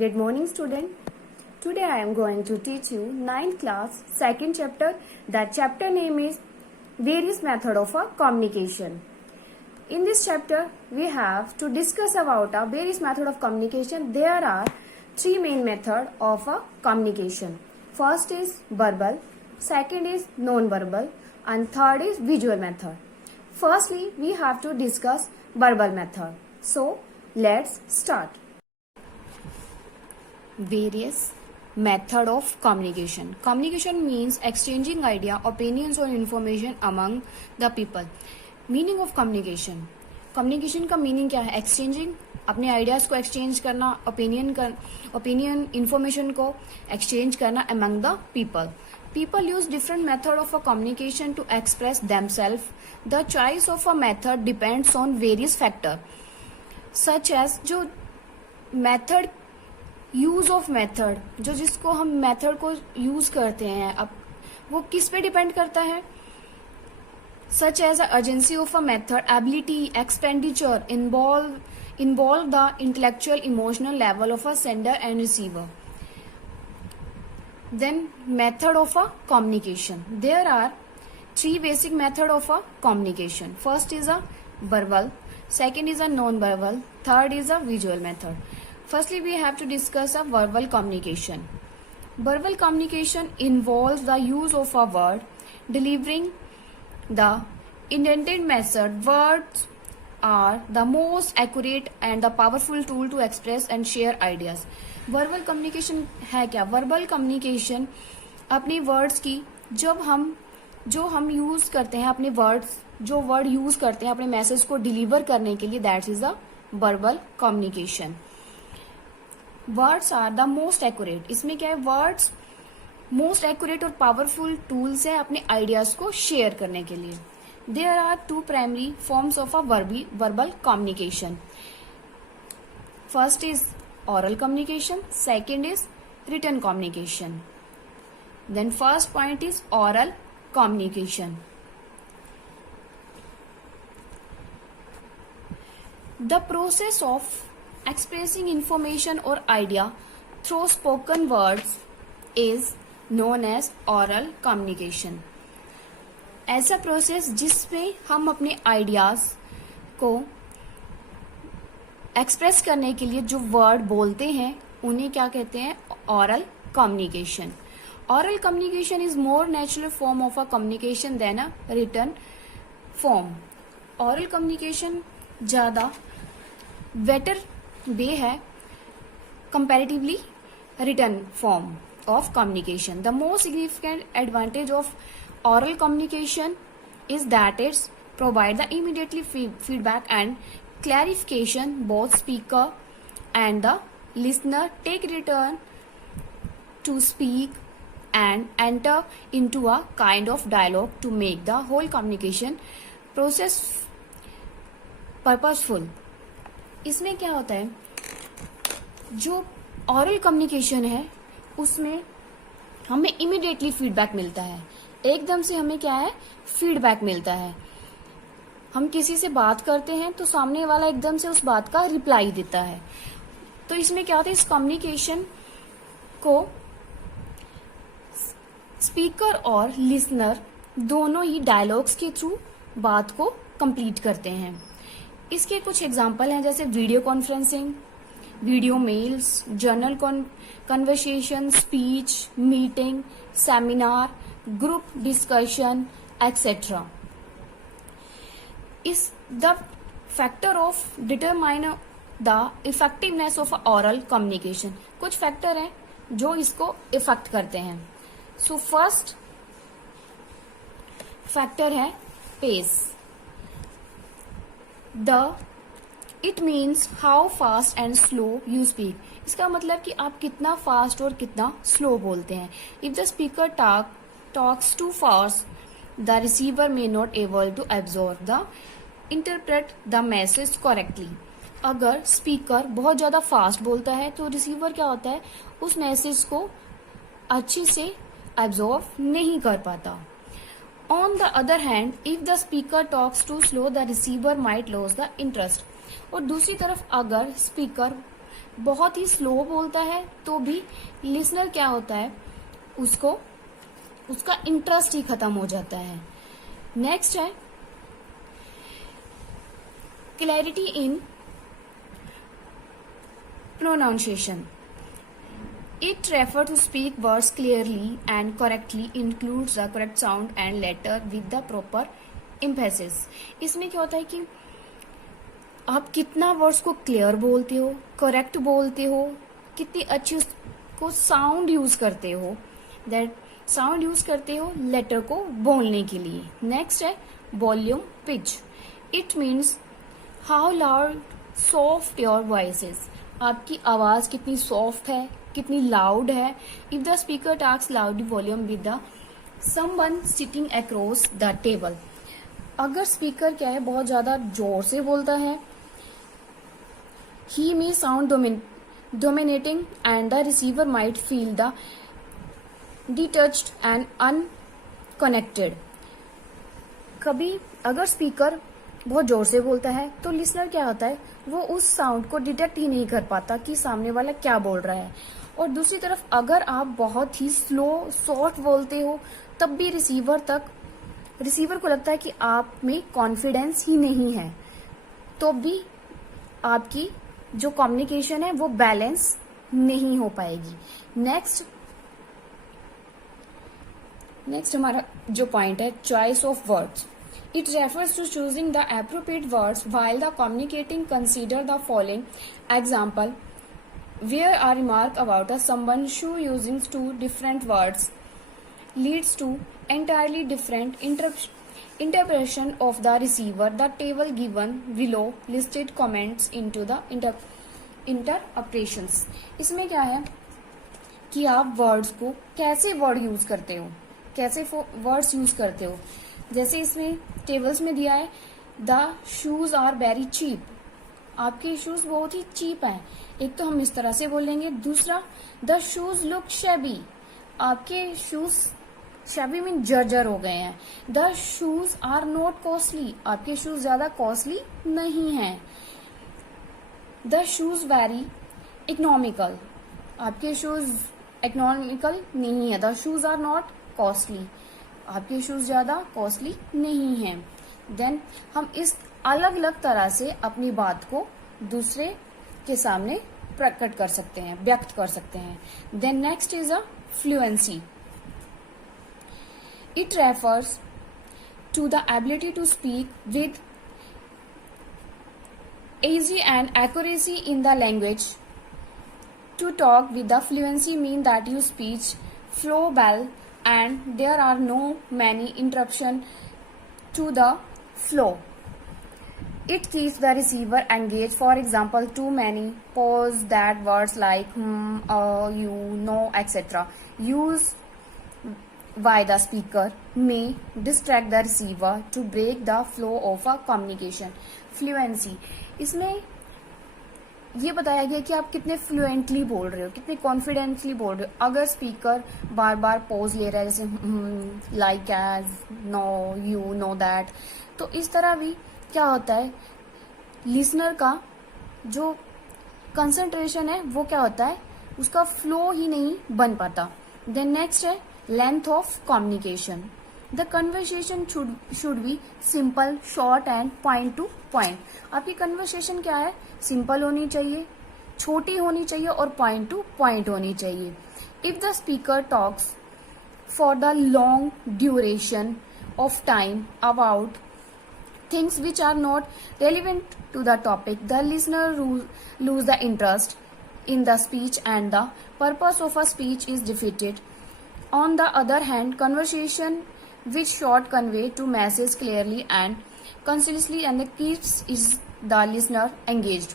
Good morning, student. Today I am going to teach you 9th class, second chapter. That chapter name is Various Method of a Communication. In this chapter, we have to discuss about a various method of communication. There are three main method of a communication. First is verbal, second is non-verbal, and third is visual method. Firstly, we have to discuss verbal method. So, let's start. Various method of communication. Communication means exchanging idea, opinions or information among the people. Meaning of communication. Communication का meaning क्या है? Exchanging, अपने ideas को exchange करना, opinion information को exchange करना among the people. People use different method of a communication to express themselves. The choice of a method depends on various factor such as जो method, use of method, जो जिसको हम method को use करते हैं, अब वो किस पे डिपेंड करता है? Such as the urgency of a method, ability, expenditure, involve the intellectual, emotional level of a sender and receiver. Then method of a communication. There are three basic method of a communication. First is a verbal, second is a non-verbal, third is a visual method. Firstly, we have to discuss a verbal communication. Verbal communication involves the use of a word, delivering the intended message. Words are the most accurate and the powerful tool to express and share ideas. Verbal communication है क्या? Verbal communication अपनी words की जो हम use करते हैं, अपने words, जो word यूज करते हैं अपने मैसेज को डिलीवर करने के लिए, that is the verbal communication. Words are the most accurate. इसमें क्या है? Words मोस्ट एक्यूरेट और पावरफुल टूल्स है अपने आइडियाज को शेयर करने के लिए. There are two primary forms of a verbal communication. First is oral communication, second is written communication. Then first point is oral communication. The process of expressing information और idea through spoken words is known as oral communication. ऐसा process जिसमें हम अपने ideas को express करने के लिए जो वर्ड बोलते हैं उन्हें क्या कहते हैं? oral communication. Oral communication is more natural form of a communication than a written form. oral communication ज़्यादा बेटर वे है comparatively written form of communication. The most significant advantage of oral communication is that it provides the immediately feedback and clarification. Both speaker and the listener take return to speak and enter into a kind of dialogue to make the whole communication process purposeful. इसमें क्या होता है? जो oral communication है उसमें हमें immediately feedback मिलता है. एकदम से हमें क्या है? फीडबैक मिलता है. हम किसी से बात करते हैं तो सामने वाला एकदम से उस बात का रिप्लाई देता है. तो इसमें क्या होता है? इस कम्युनिकेशन को स्पीकर और लिसनर दोनों ही डायलॉग्स के थ्रू बात को कंप्लीट करते हैं. इसके कुछ एग्जाम्पल हैं, जैसे video conferencing, video mails, general conversation, speech, meeting, seminar, group discussion, etcetera. Is the factor of determine the effectiveness of oral communication. कुछ फैक्टर हैं जो इसको इफेक्ट करते हैं. सो फर्स्ट फैक्टर है pace. It means how fast and slow you speak. इसका मतलब कि आप कितना फास्ट और कितना स्लो बोलते हैं. If the speaker talks too fast the receiver may not able to absorb the interpret the message correctly. अगर स्पीकर बहुत ज्यादा फास्ट बोलता है तो रिसीवर क्या होता है? उस मैसेज को अच्छे से एब्जॉर्व नहीं कर पाता. On the other hand, if the speaker talks too slow, the receiver might lose the interest. और दूसरी तरफ अगर स्पीकर बहुत ही स्लो बोलता है तो भी लिसनर क्या होता है, उसको उसका इंटरेस्ट ही खत्म हो जाता है। नेक्स्ट है clarity in pronunciation. It refers to speak words clearly and correctly, includes the correct sound and letter with the proper emphasis। इसमें क्या होता है कि आप कितना वर्ड्स को क्लियर बोलते हो, करेक्ट बोलते हो, कितनी अच्छी उसको साउंड यूज करते हो, दैट साउंड यूज करते हो लेटर को बोलने के लिए। नेक्स्ट है volume pitch. It means how loud soft your voice is. आपकी आवाज कितनी सॉफ्ट है, कितनी लाउड है। If the speaker talks loud volume with the someone sitting across the table. अगर स्पीकर क्या है बहुत ज्यादा जोर से बोलता है, he may sound dominating and the receiver might feel the detached and unconnected। कभी अगर स्पीकर बहुत जोर से बोलता है तो लिसनर क्या होता है, वो उस साउंड को डिटेक्ट ही नहीं कर पाता कि सामने वाला क्या बोल रहा है। और दूसरी तरफ अगर आप बहुत ही स्लो सॉफ्ट बोलते हो तब भी रिसीवर को लगता है कि आप में कॉन्फिडेंस ही नहीं है, तो भी आपकी जो कम्युनिकेशन है वो बैलेंस नहीं हो पाएगी। नेक्स्ट हमारा जो पॉइंट है choice of words. It refers to choosing the appropriate words while the communicating. Consider the following example where are remark about a someone shoe using two different words leads to entirely different interpretation of the receiver। The table given below listed comments into the interpretations। इसमें क्या है कि आप words को कैसे word use करते हो, कैसे वर्ड्स यूज करते हो। जैसे इसमें टेबल्स में दिया है the shoes are very cheap. आपके शूज बहुत ही चीप हैं, एक तो हम इस तरह से बोलेंगे। दूसरा द शूज लुक शेबी। आपके शूज शेबी मीन जर्जर हो गए हैं। The shoes are not costly. आपके शूज ज्यादा कॉस्टली नहीं हैं। The shoes very economical. आपके शूज इकोनॉमिकल नहीं है। The shoes are not costly. आपके शूज ज्यादा कॉस्टली नहीं हैं। देन हम इस अलग अलग तरह से अपनी बात को दूसरे के सामने प्रकट कर सकते हैं, व्यक्त कर सकते हैं। Then next is a fluency. It refers to the ability to speak with ease and accuracy in the language. To talk with the fluency means that your speech flow well and there are no many interruptions to the flow. It keeps the receiver engaged. For example, too many pause that words like you, no, etc. use why the speaker may distract the receiver to break the flow of a communication। Fluency इसमें ये बताया गया कि आप कितने fluently बोल रहे हो, कितने कॉन्फिडेंटली बोल रहे हो। अगर स्पीकर बार बार पॉज ले रहा है जैसे like as, no, you, know, that, तो इस तरह भी क्या होता है, लिसनर का जो कंसंट्रेशन है वो क्या होता है, उसका फ्लो ही नहीं बन पाता। देन नेक्स्ट है length of communication। The conversation should be simple, short and point to point। आपकी conversation क्या है, simple होनी चाहिए, छोटी होनी चाहिए और point to point होनी चाहिए। If the speaker talks for the long duration of time about things which are not relevant to the topic, the listener lose the interest in the speech and the purpose of a speech is defeated। On the other hand, conversation which short convey to message clearly and concisely and keeps is the listener engaged।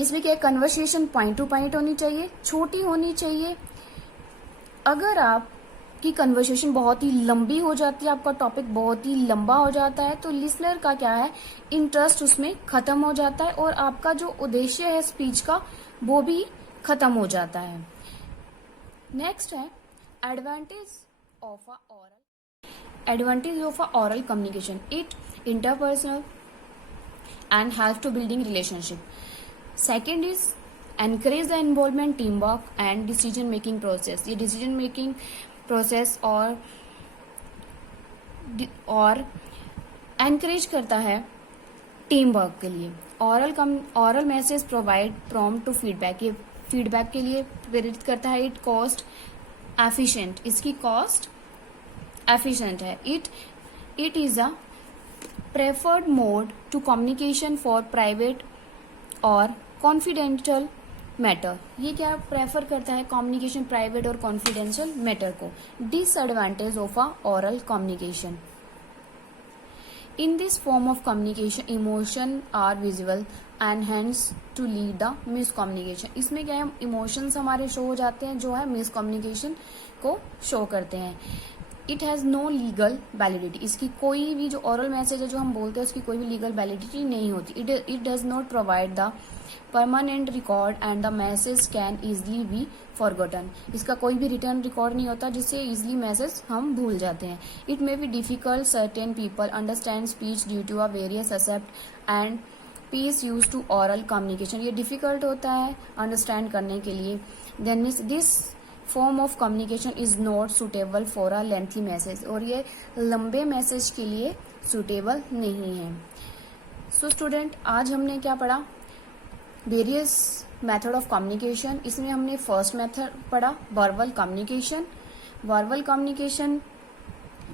इसमें क्या conversation point two point होनी चाहिए, छोटी होनी चाहिए। अगर आपकी conversation बहुत ही लंबी हो जाती है, आपका टॉपिक बहुत ही लंबा हो जाता है, तो लिसनर का क्या है, इंटरेस्ट उसमें खत्म हो जाता है और आपका जो उद्देश्य है स्पीच का वो भी खत्म हो जाता है। नेक्स्ट है advantage of a oral communication. It interpersonal and help to building relationship. Second is encourage the involvement, team work and decision making process. ये डिसीजन मेकिंग प्रोसेस और एनकरेज करता है टीम वर्क के लिए। Oral message provide prompt to feedback, ये feedback के लिए प्रेरित करता है। इट कॉस्ट एफिशिएंट, इसकी कॉस्ट एफिशिएंट है। It is a preferred mode to communication for private और कॉन्फिडेंशियल मैटर। ये क्या प्रेफर करता है? कम्युनिकेशन प्राइवेट और कॉन्फिडेंशियल मैटर को। Disadvantage of a oral communication, in this form of communication emotion are visible and hence to lead the miscommunication। इसमें क्या है, इमोशंस हमारे शो हो जाते हैं जो है मिसकम्युनिकेशन को शो करते हैं। It has no legal validity, इसकी कोई भी जो ओरल मैसेज है जो हम बोलते हैं उसकी कोई भी लीगल वैलिडिटी नहीं होती। It does not provide the permanent record and the message can easily B forgotten, इसका कोई भी रिटर्न रिकॉर्ड नहीं होता जिससे इजिली मैसेज हम भूल जाते हैं। It may be difficult certain people understand speech due to a various accent and pace use to oral communication, ये डिफिकल्ट होता है अंडरस्टैंड करने के लिए। Then this form of communication is not suitable for a lengthy message, और ये लंबे message के लिए सुटेबल नहीं है। सो स्टूडेंट, आज हमने क्या पढ़ा? Various method of communication. इसमें हमने फर्स्ट मेथड पढ़ा वर्बल कम्युनिकेशन। वर्बल कम्युनिकेशन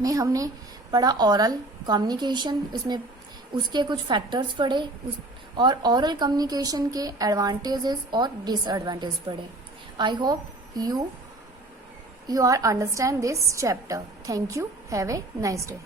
में हमने पढ़ा ओरल कम्युनिकेशन, इसमें उसके कुछ फैक्टर्स पढ़े और ओरल कम्युनिकेशन के एडवांटेजेस और डिसएडवांटेज पढ़े। I hope you are understand this chapter. Thank you. Have a nice day.